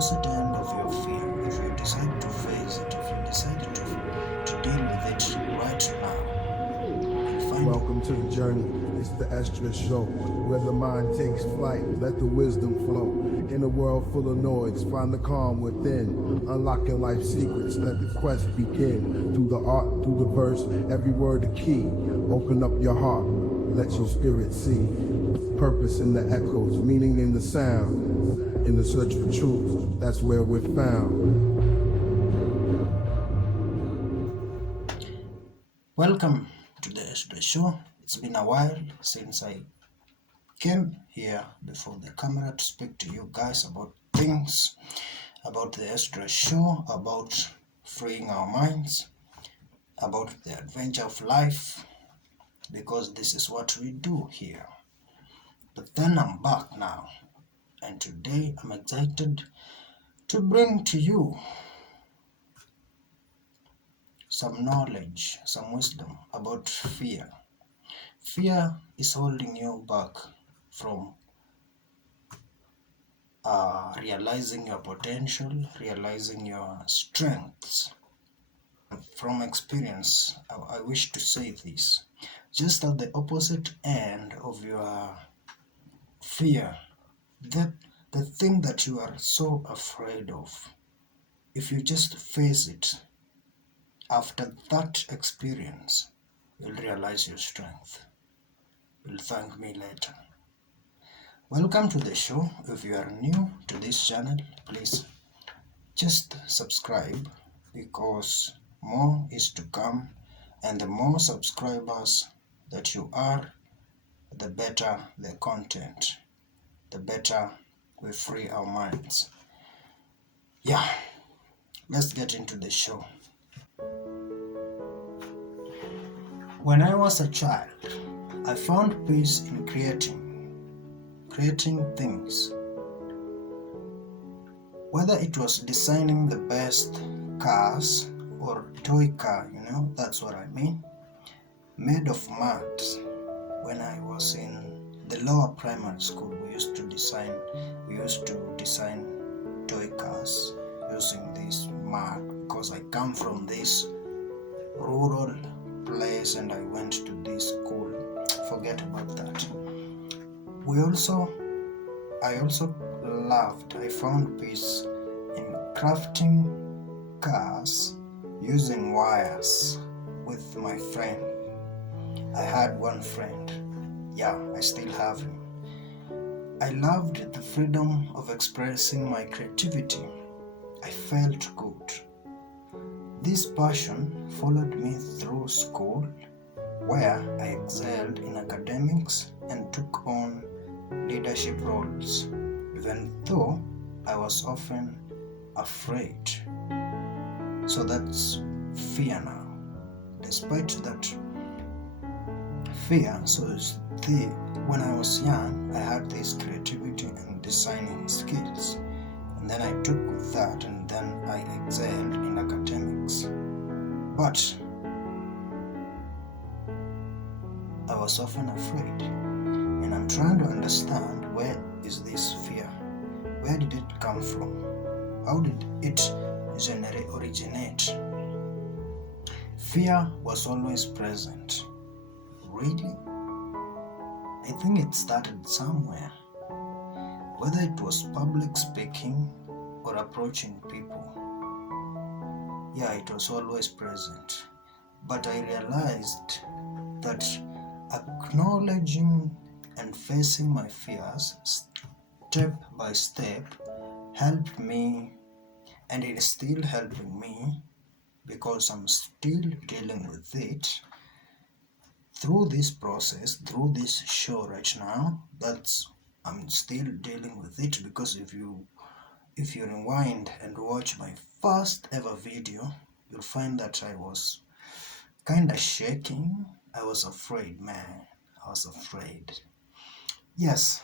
opposite end of your fear, if you decide to face it, if you decide to deal with it right now, you'll find. Welcome to the journey. It's the Estra Show, where the mind takes flight. Let the wisdom flow. In a world full of noise, find the calm within. Unlocking life secrets, let the quest begin. Through the art, through the verse, every word a key. Open up your heart, let your spirit see. Purpose in the echoes, meaning in the sound. In the search for truth, that's where we're found. Welcome to the show. It's been a while since I came here before the camera to speak to you guys about things, about the Estra show, about freeing our minds, about the adventure of life, because this is what we do here. But then I'm back now, and today I'm excited to bring to you some knowledge, some wisdom about fear. Fear is holding you back from realizing your potential, realizing your strengths. From experience, I wish to say this. Just at the opposite end of your fear, the thing that you are so afraid of, if you just face it, after that experience, you'll realize your strength. You'll thank me later. Welcome to the show. If you are new to this channel, please just subscribe, because more is to come, and the more subscribers that you are, the better the content, the better we free our minds. Yeah, let's get into the show. When I was a child, I found peace in creating things. Whether it was designing the best cars or toy car, that's what I mean, made of mud. When I was in the lower primary school, we used to design toy cars using this mud, because I come from this rural place and I went to this school. Forget about that. I found peace in crafting cars using wires with my friend. I had one friend. Yeah, I still have him. I loved the freedom of expressing my creativity. I felt good. This passion followed me through school, where I excelled in academics and took on leadership roles, even though I was often afraid. So that's fear now. Despite that fear, when I was young, I had this creativity and designing skills, and then I took that and then I excelled in academics. But I was often afraid, and I'm trying to understand, where is this fear? Where did it come from? How did it originate? Fear was always present. Really? I think it started somewhere. Whether it was public speaking or approaching people. Yeah, it was always present. But I realized that acknowledging and facing my fears step by step helped me, and it is still helping me, because I'm still dealing with it through this process, through this show right now. I'm still dealing with it, because if you rewind and watch my first ever video, you'll find that I was kind of shaking. I was afraid, man. I was afraid. Yes,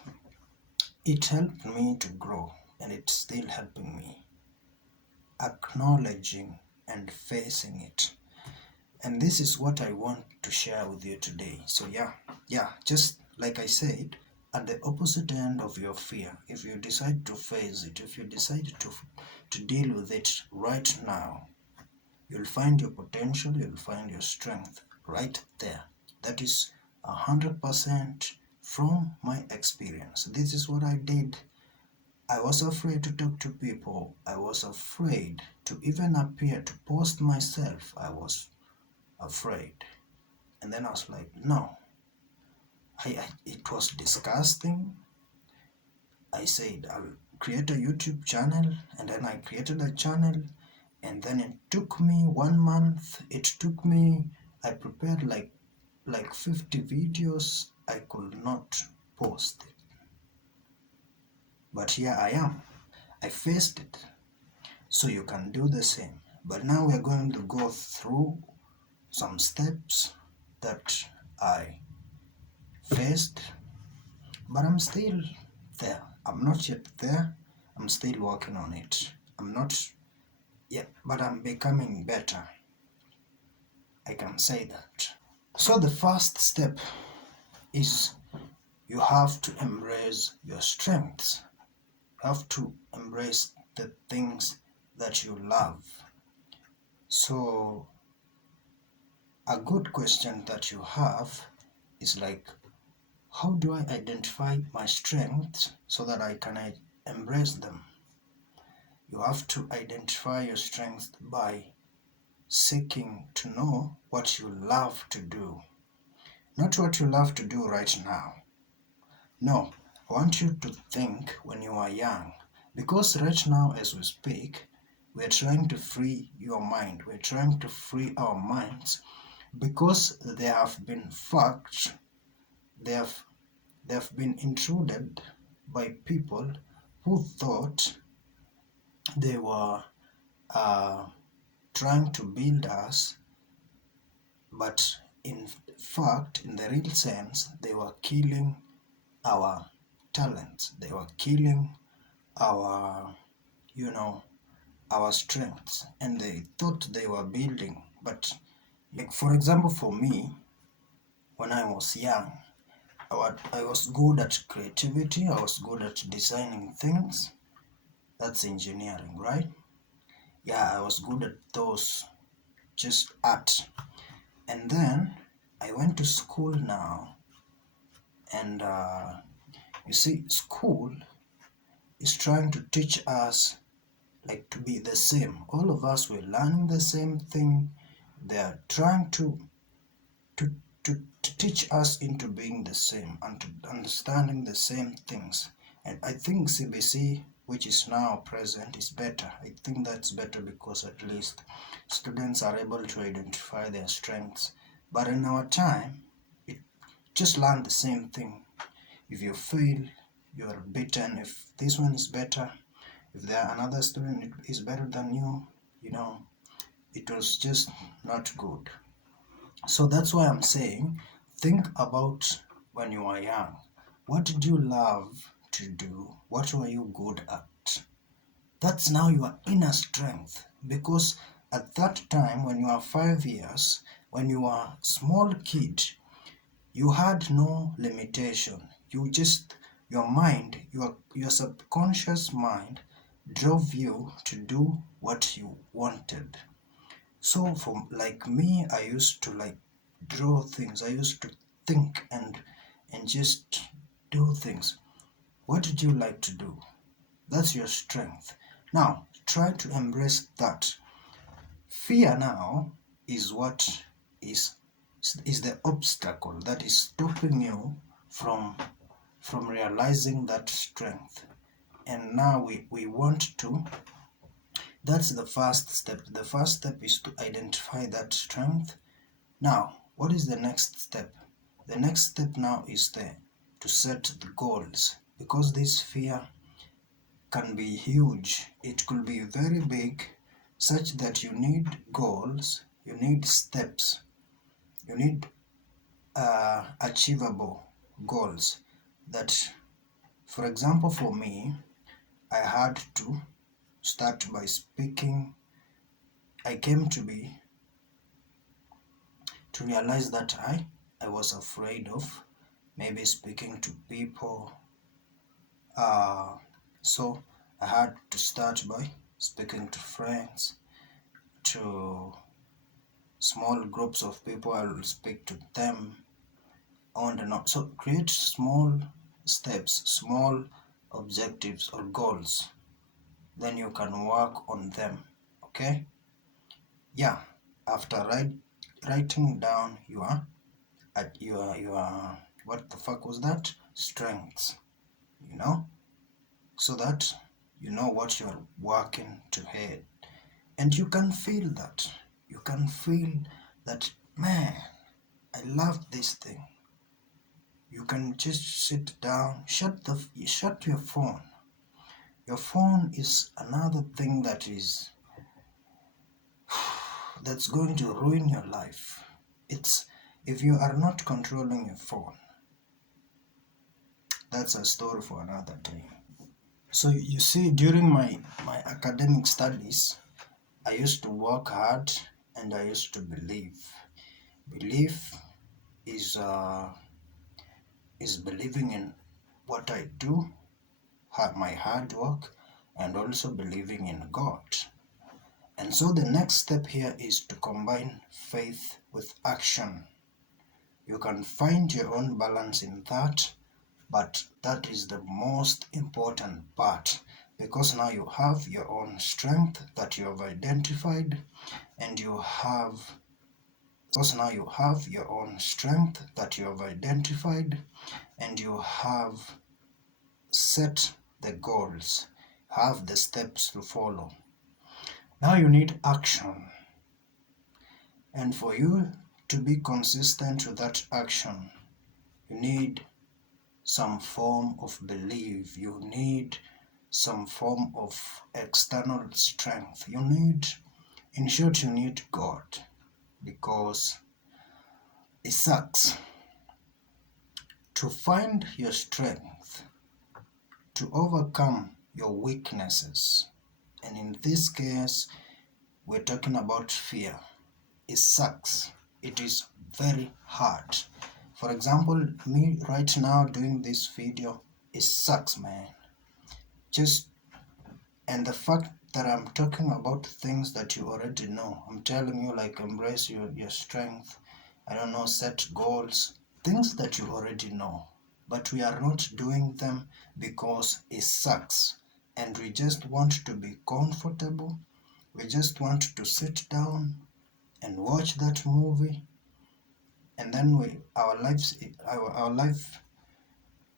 it helped me to grow, and it's still helping me. Acknowledging and facing it. And this is what I want to share with you today. So yeah, just like I said, at the opposite end of your fear, if you decide to face it, if you decide to deal with it right now, you'll find your potential, you'll find your strength right there. That is 100% from my experience. This is what I did. I was afraid to talk to people. I was afraid to even appear, to post myself. I was afraid. And then I was like, no. It was disgusting. I said, I'll create a YouTube channel. And then I created a channel. And then it took me 1 month. I prepared like 50 videos. I could not post it. But here I am. I faced it. So you can do the same. But now we're going to go through some steps that I faced, but I'm still there. I'm not yet there. I'm still working on it. I'm not yet, but I'm becoming better. I can say that. So the first step is you have to embrace your strengths. You have to embrace the things that you love. So a good question that you have is like, how do I identify my strengths so that I can embrace them? You have to identify your strengths by seeking to know what you love to do. Not what you love to do right now. No, I want you to think when you are young. Because right now as we speak, we're trying to free your mind. We're trying to free our minds because there have been facts, they have been intruded by people who thought they were trying to build us, but in fact, in the real sense, they were killing our talents. They were killing our, our strengths, and they thought they were building. But, like for example, for me, when I was young, I was good at creativity. I was good at designing things. That's engineering, right? Yeah, I was good at those, just art. And then I went to school now, and you see, school is trying to teach us like to be the same. All of us were learning the same thing. They're trying to, to teach us into being the same and to understanding the same things. And I think CBC, which is now present, is better. I think that's better because at least students are able to identify their strengths. But in our time, it just learn the same thing. If you fail, you are beaten. If this one is better, if there another student is better than you, it was just not good. So that's why I'm saying, think about when you are young. What did you love to do? What were you good at? That's now your inner strength. Because at that time, when you are 5 years, when you are a small kid, you had no limitation. Your mind, your subconscious mind drove you to do what you wanted. So for like me, I used to like draw things. I used to think and just do things. What did you like to do? That's your strength. Now try to embrace that. Fear now is what is is the obstacle that is stopping you from realizing that strength. And now we want to, that's the first step. The first step is to identify that strength. Now, what is the next step? The next step now is to set the goals, because this fear can be huge. It could be very big, such that you need goals, you need steps, you need achievable goals. That, for example, for me, I had to start by speaking. I came to realize that I was afraid of maybe speaking to people. So I had to start by speaking to friends, to small groups of people. I will speak to them on and on. So create small steps, small objectives or goals. Then you can work on them. Okay? Yeah. After writing down your what the fuck was that? Strengths. You know, so that you know what you're working to hit, and you can feel that. You can feel that, man, I love this thing. You can just sit down, shut your phone. Your phone is another thing that's going to ruin your life. It's if you are not controlling your phone. That's a story for another day. So you see, during my academic studies, I used to work hard and I used to believe. Belief is believing in what I do, my hard work, and also believing in God. And so the next step here is to combine faith with action. You can find your own balance in that, but that is the most important part, because now you have your own strength that you have identified, and you have because now you have your own strength that you have identified, and you have set the goals, have the steps to follow. Now you need action, and for you to be consistent with that action, you need some form of belief, you need some form of external strength. You need, in short, you need God, because it sucks to find your strength, to overcome your weaknesses. And in this case, we're talking about fear. It sucks. It is very hard. For example, me right now doing this video, it sucks, man. Just and the fact that I'm talking about things that you already know. I'm telling you, like, embrace your strength. I don't know, set goals, things that you already know. But we are not doing them because it sucks. And we just want to be comfortable. We just want to sit down and watch that movie. And then our life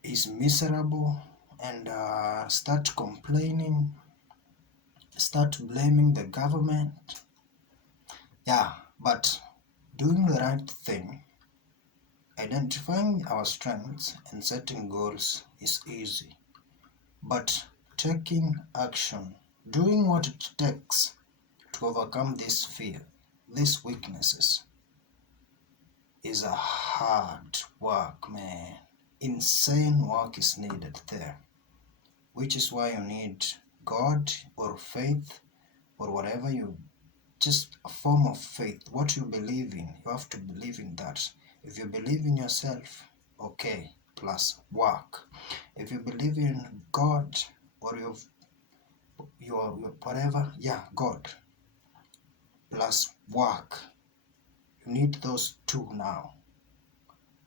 is miserable, and start complaining, start blaming the government. Yeah, but doing the right thing, identifying our strengths and setting goals is easy. But taking action, doing what it takes to overcome this fear, these weaknesses, is a hard work, man. Insane work is needed there, which is why you need God or faith or whatever just a form of faith. What you believe in, you have to believe in that. If you believe in yourself, okay, plus work. If you believe in God or your whatever, yeah, God plus work. You need those two now.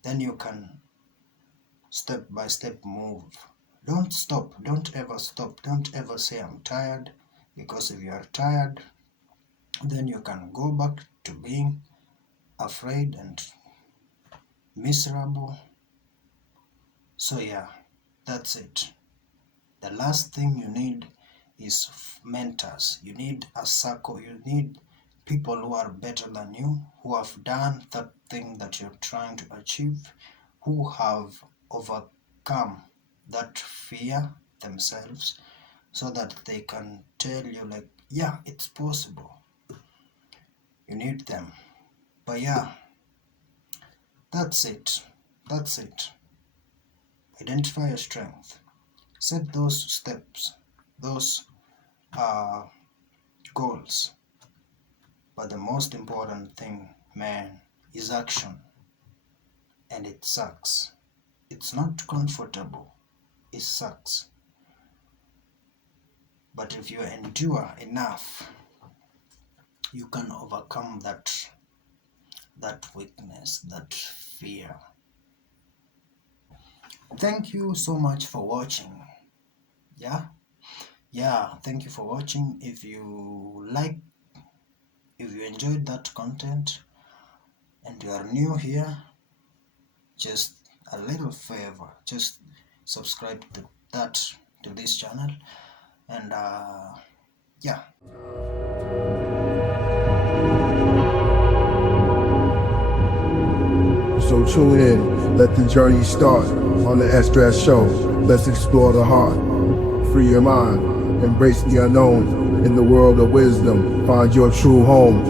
Then you can step by step move. Don't stop. Don't ever stop. Don't ever say I'm tired, because if you are tired, then you can go back to being afraid and miserable. So yeah, that's it. The last thing you need is mentors. You need a circle. You need people who are better than you, who have done that thing that you're trying to achieve, who have overcome that fear themselves, so that they can tell you, like, yeah, it's possible. You need them. But yeah, that's it. That's it. Identify your strength. Set those steps, those goals. But the most important thing, man, is action. And it sucks. It's not comfortable. It sucks. But if you endure enough, you can overcome that weakness, that fear. Thank you so much for watching. Yeah, thank you for watching. If you enjoyed that content and you are new here, just a little favor, just subscribe to this channel, and yeah. So tune in, let the journey start on the S-Dress Show. Let's explore the heart, free your mind, embrace the unknown. In the world of wisdom, find your true home.